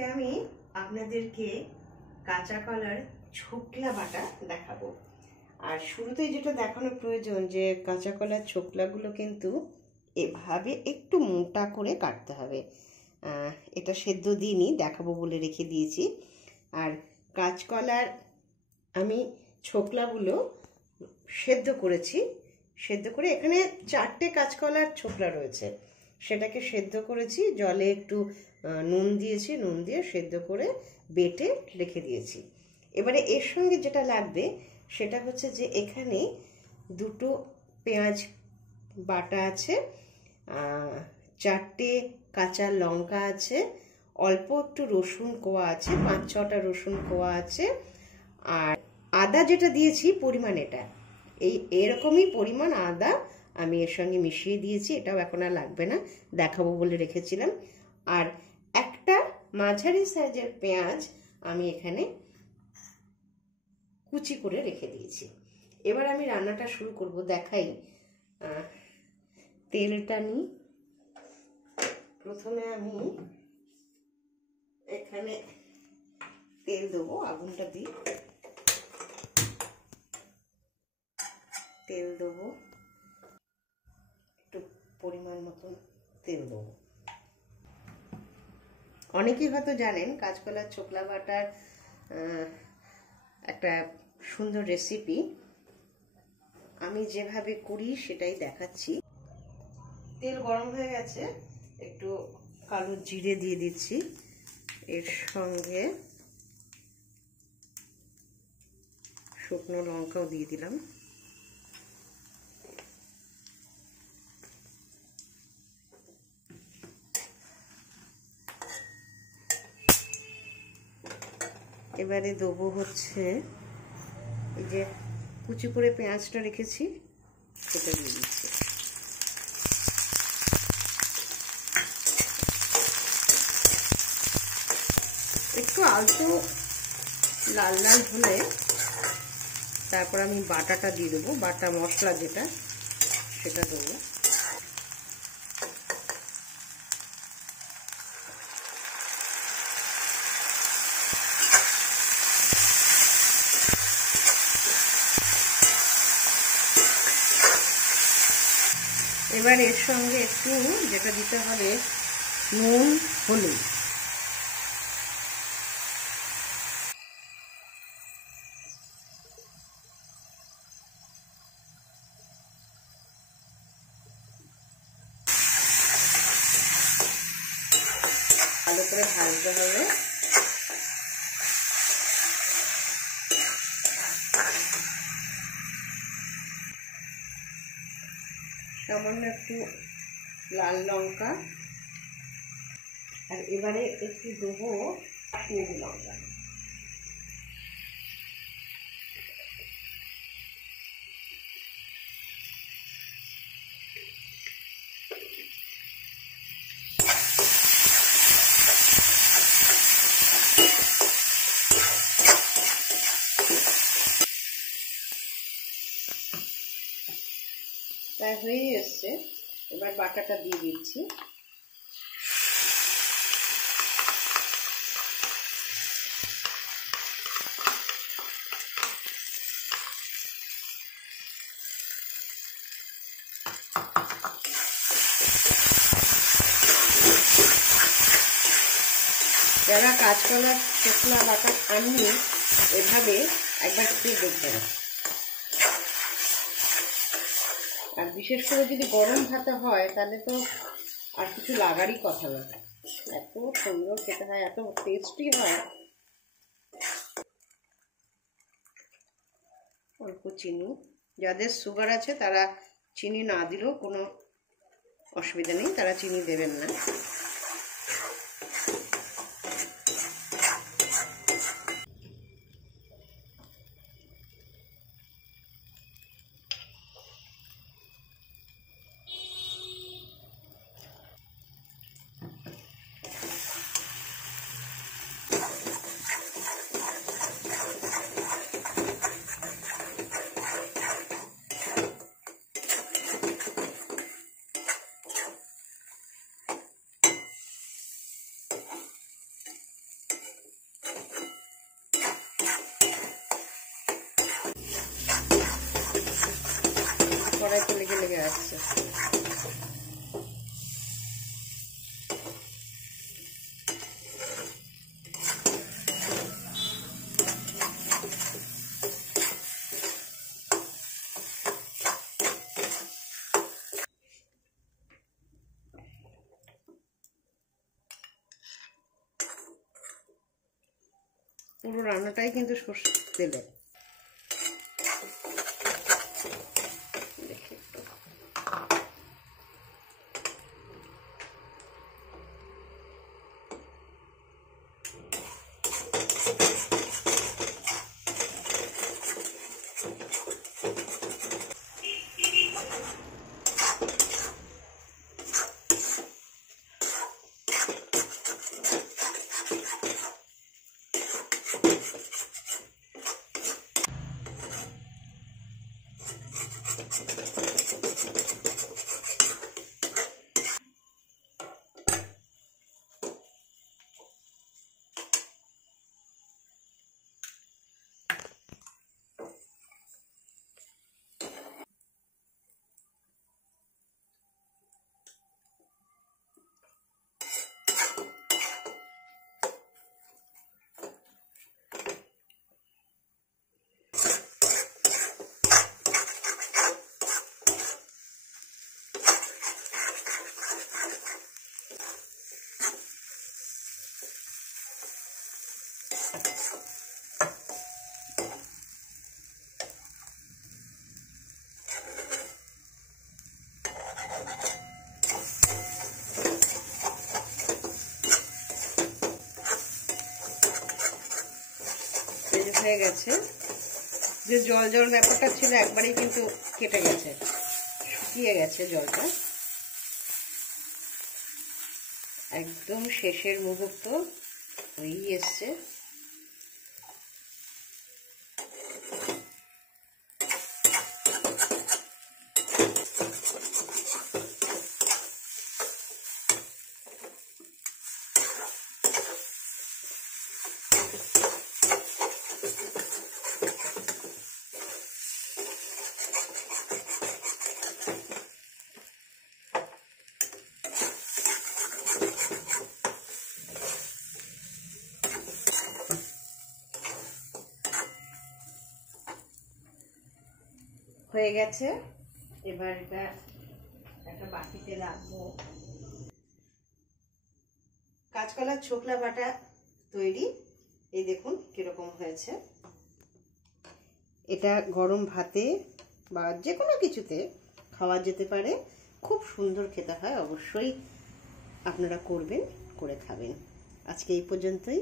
আজকে আমি আপনাদেরকে কাঁচা কলার ছোকলা বাটা দেখাবো। আর শুরুতেই যেটা দেখানোর প্রয়োজন যে কাঁচা কলার ছোকলাগুলো কিন্তু এভাবে একটু মোটা করে কাটতে হবে। এটা সেদ্ধ দিইনি, দেখাবো বলে রেখে দিয়েছি। আর কাঁচকলার আমি ছোকলাগুলো সেদ্ধ করেছি। সেদ্ধ করে এখানে 4টে কাঁচকলার ছোকলা রয়েছে, সেটাকে সেদ্ধ করেছি, জলে একটু নুন দিয়েছি, নুন দিয়ে সেদ্ধ করে বেটে রেখে দিয়েছি। এবারে এর সঙ্গে যেটা লাগবে সেটা হচ্ছে যে এখানে 2টো পেঁয়াজ বাটা আছে, 4টে কাঁচা লঙ্কা আছে, অল্প একটু রসুন কোয়া আছে, 5-6টা রসুন কোয়া আছে, আর আদা যেটা দিয়েছি পরিমাণ এটা এরকমই পরিমাণ আদা আমি এর সঙ্গে মিশিয়ে দিয়েছি। এটাও এখন আর লাগবে না, দেখাবো বলে রেখেছিলাম। আর একটা মাঝারি সাইজের পেঁয়াজ আমি এখানে কুচি করে রেখে দিয়েছি। এবার আমি রান্নাটা শুরু করব। দেখাই, তেলটা নিই। প্রথমে আমি এখানে তেল দেবো, আগুনটা দিই, তেল দেবো, একটু পরিমাণ মতন তেল দেবো। অনেকেই হয়তো জানেন কাঁচকলার ছোকলা বাটার একটা সুন্দর রেসিপি, আমি যেভাবে করি সেটাই দেখাচ্ছি। তেল গরম হয়ে গেছে, একটু কালো জিরে দিয়ে দিচ্ছি, এর সঙ্গে শুকনো লঙ্কাও দিয়ে দিলাম। এবারে দেবো হচ্ছে এই যে কুচি করে পেঁয়াজটা রেখেছি, সেটা দিয়ে দিচ্ছি। একটু আলতো লাল লাল হলে তারপর আমি বাটাটা দিয়ে দেবো, বাটা মশলা যেটা সেটা দেবো। এবার এর সঙ্গে একটু যেটা দিতে হবে নুন, হলুদ। ভালো করে ভাজতে হবে। সামান্য একটু লাল লঙ্কা, আর এবারে একটু দেবো কাশ্মীরি লঙ্কা। প্রায় হয়েই এসছে, এবার বাটাটা দিয়ে দিচ্ছি। যারা কাঁচকলার ছোকলা বাটা খাননি এভাবে একবার খেয়ে দেখবেন। আর বিশেষ করে যদি গরম ভাতে হয় তাহলে তো আর কিছু লাগারই কথা না, এত সুন্দর খেতে হয়, এত টেস্টি হয়। অল্প চিনি, যাদের সুগার আছে তারা চিনি না দিলেও কোনো অসুবিধা নেই, তারা চিনি দেবেন না। কড়াইতে লেগে লেগে আসছে। পুরো রান্নাটাই কিন্তু সর্ষের তেলে। হয়ে গেছে, যে জল জল ব্যাপারটা ছিল একবারেই কিন্তু কেটে গেছে, শুকিয়ে গেছে জলটা। একদম শেষের মুহূর্ত হয়েই এসছে। হয়ে গেছে, এবার এটা একটা বাটিতে রাখবো। কাঁচকলার ছোকলা বাটা তৈরি। এই দেখুন কিরকম হয়েছে। এটা গরম ভাতে বা যে কোনো কিছুতে খাওয়া যেতে পারে, খুব সুন্দর খেতে হয়। অবশ্যই আপনারা করবেন, করে খাবেন। আজকে এই পর্যন্তই।